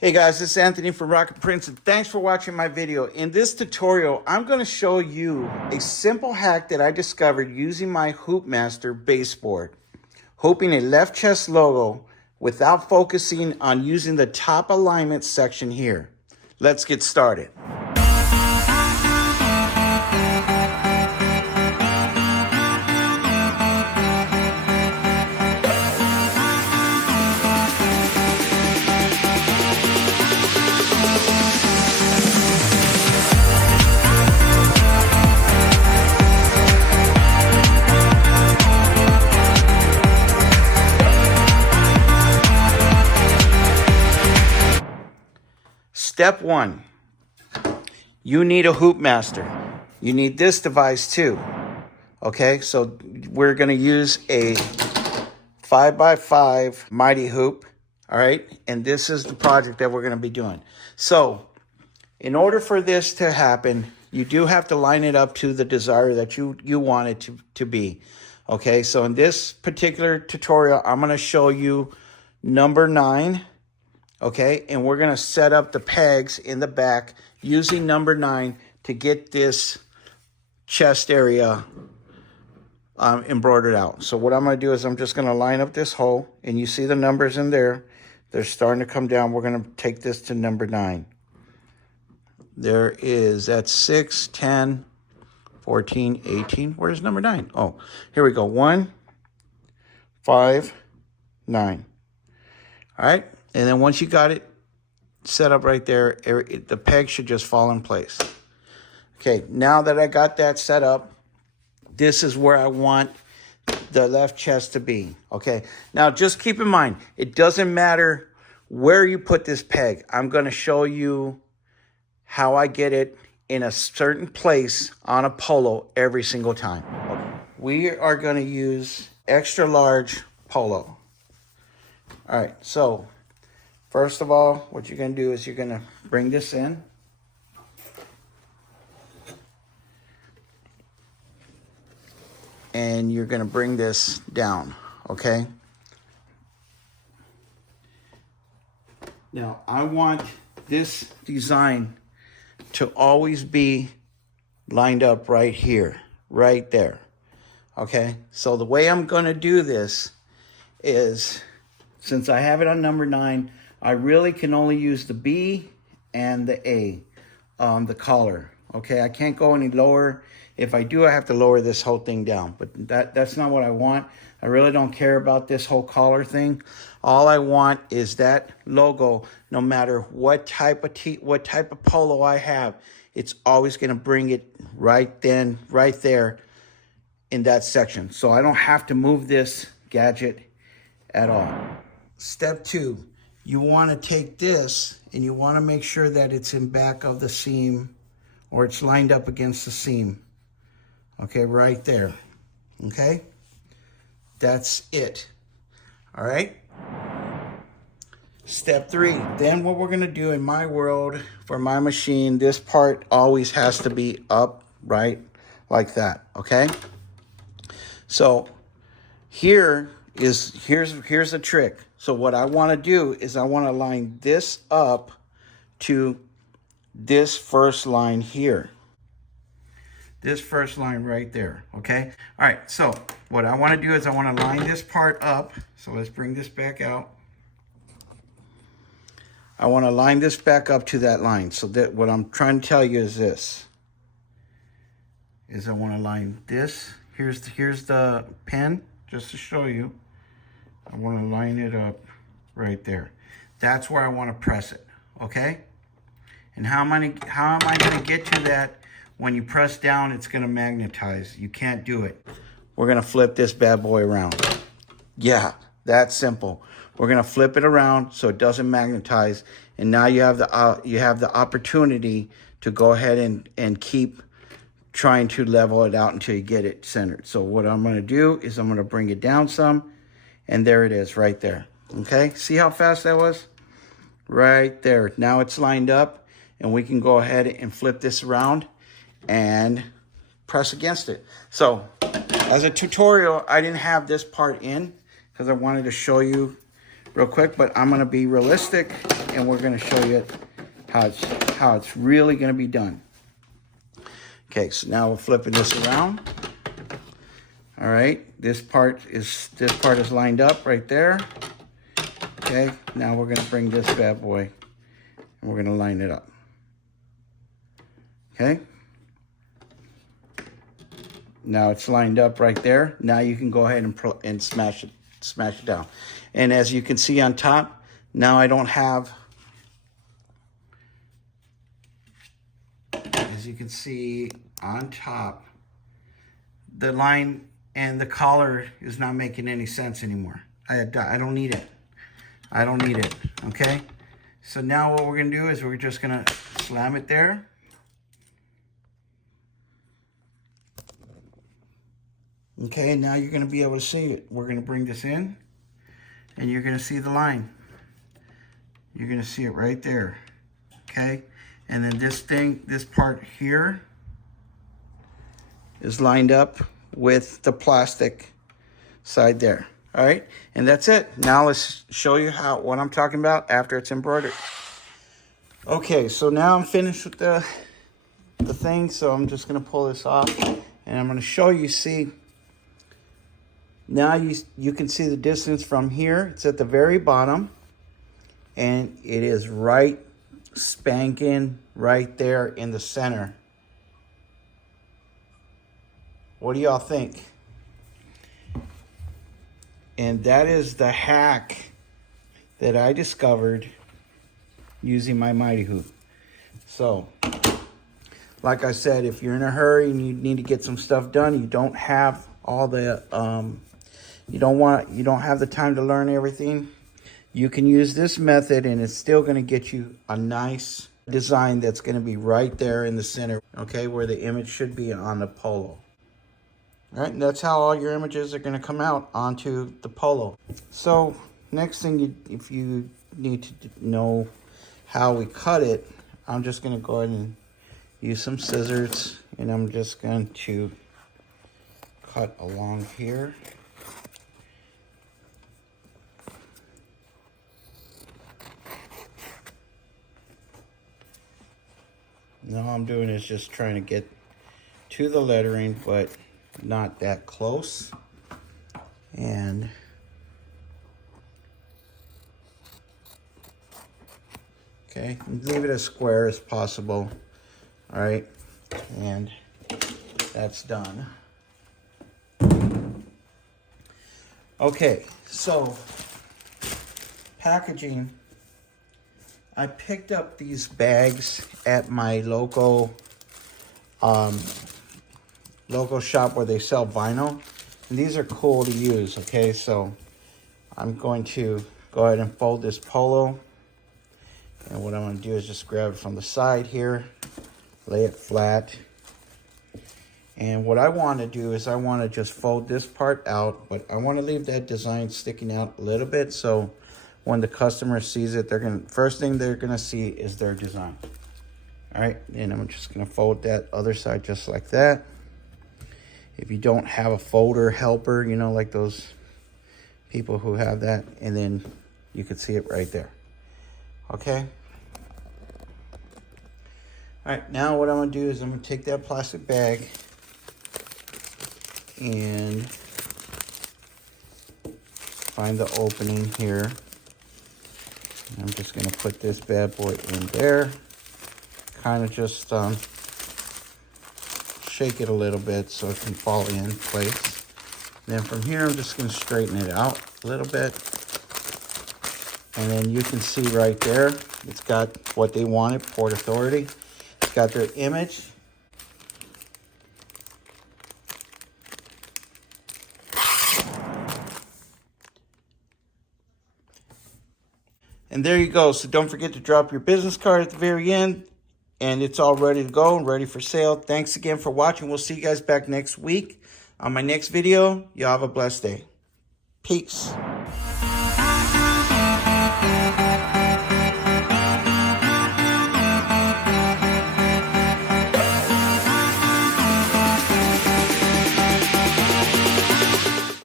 Hey guys, this is Anthony from Rocket Prints, and thanks for watching my video. In this tutorial, I'm going to show you a simple hack that I discovered using my Hoopmaster baseboard. Hooping a left chest logo without focusing on using the top alignment section here. Let's get started. Step 1, you need a Hoopmaster. You need this device too. Okay, so we're going to use a 5x5 Mighty Hoop. All right, and this is the project that we're going to be doing. So in order for this to happen, you do have to line it up to the desire that you want it to be. Okay, so in this particular tutorial, I'm going to show you number 9. Okay, and we're going to set up the pegs in the back using number 9 to get this chest area embroidered out. So what I'm going to do is I'm just going to line up this hole, and you see the numbers in there. They're starting to come down. We're going to take this to number 9. There is, that's 6, 10, 14, 18. Where's number 9? Oh, here we go. 1, 5, 9. All right. And then once you got it set up right there, the peg should just fall in place. Okay, now that I got that set up, this is where I want the left chest to be. Okay, now just keep in mind, it doesn't matter where you put this peg. I'm going to show you how I get it in a certain place on a polo every single time. We are going to use extra large polo. All right, so first of all, what you're going to do is you're going to bring this in. And you're going to bring this down, okay? Now, I want this design to always be lined up right here, right there, okay? So the way I'm going to do this is, since I have it on number 9, I really can only use the B and the A, the collar. Okay, I can't go any lower. If I do, I have to lower this whole thing down. But that's not what I want. I really don't care about this whole collar thing. All I want is that logo. No matter what type of polo I have, it's always going to bring it right there in that section. So I don't have to move this gadget at all. Step 2. You want to take this and you want to make sure that it's in back of the seam, or it's lined up against the seam. Okay, right there. Okay? That's it. All right? Step 3. Then what we're going to do in my world, for my machine, this part always has to be up right like that. Okay? So here's the trick. So what I want to do is I want to line this up to this first line here. This first line right there, okay? All right, so what I want to do is I want to line this part up. So let's bring this back out. I want to line this back up to that line. So that what I'm trying to tell you is this. I want to line this. Here's the pen, just to show you. I want to line it up right there. That's where I want to press it, okay? And how am I going to get to that? When you press down, it's going to magnetize. You can't do it. We're going to flip this bad boy around. Yeah, that's simple. We're going to flip it around so it doesn't magnetize. And now you have the opportunity to go ahead and keep trying to level it out until you get it centered. So what I'm going to do is I'm going to bring it down some. And there it is right there. Okay, see how fast that was? Right there. Now it's lined up, and we can go ahead and flip this around and press against it. So as a tutorial, I didn't have this part in because I wanted to show you real quick, but I'm going to be realistic, and we're going to show you how it's really going to be done. Okay, so now we're flipping this around. All right, this part is lined up right there. Okay, now we're going to bring this bad boy and we're going to line it up. Okay. Now it's lined up right there. Now you can go ahead and smash it down. And as you can see on top, now I don't have, as you can see on top, the line and the collar is not making any sense anymore. I don't need it. I don't need it, okay? So now what we're gonna do is we're just gonna slam it there. Okay, now you're gonna be able to see it. We're gonna bring this in and you're gonna see the line. You're gonna see it right there, okay? And then this part here is lined up with the plastic side there. All right, and that's it. Now let's show you what I'm talking about after it's embroidered. Okay, so now I'm finished with the thing, so I'm just gonna pull this off and I'm gonna show you. See, now you can see the distance from here. It's at the very bottom, and it is right spanking right there in the center. What do y'all think? And that is the hack that I discovered using my Mighty Hoop. So, like I said, if you're in a hurry and you need to get some stuff done, you don't have all the, you don't have the time to learn everything, you can use this method and it's still gonna get you a nice design that's gonna be right there in the center, okay, where the image should be on the polo. All right, and that's how all your images are going to come out onto the polo. So next thing, if you need to know how we cut it, I'm just going to go ahead and use some scissors, and I'm just going to cut along here. Now all I'm doing is just trying to get to the lettering, but not that close. And okay, leave it as square as possible. All right, and that's done. Okay, so packaging. I picked up these bags at my local shop where they sell vinyl, and these are cool to use. Okay, so I'm going to go ahead and fold this polo, and what I'm going to do is just grab it from the side here, lay it flat, and what I want to do is I want to just fold this part out, but I want to leave that design sticking out a little bit, so when the customer sees it, first thing they're gonna see is their design. All right, and I'm just gonna fold that other side just like that. If you don't have a folder helper, you know, like those people who have that, and then you can see it right there. Okay. All right, now what I'm gonna do is I'm gonna take that plastic bag and find the opening here. And I'm just gonna put this bad boy in there. Kind of just shake it a little bit so it can fall in place. And then from here, I'm just gonna straighten it out a little bit. And then you can see right there, it's got what they wanted, Port Authority. It's got their image. And there you go. So don't forget to drop your business card at the very end. And it's all ready to go and ready for sale. Thanks again for watching. We'll see you guys back next week on my next video. Y'all have a blessed day. Peace.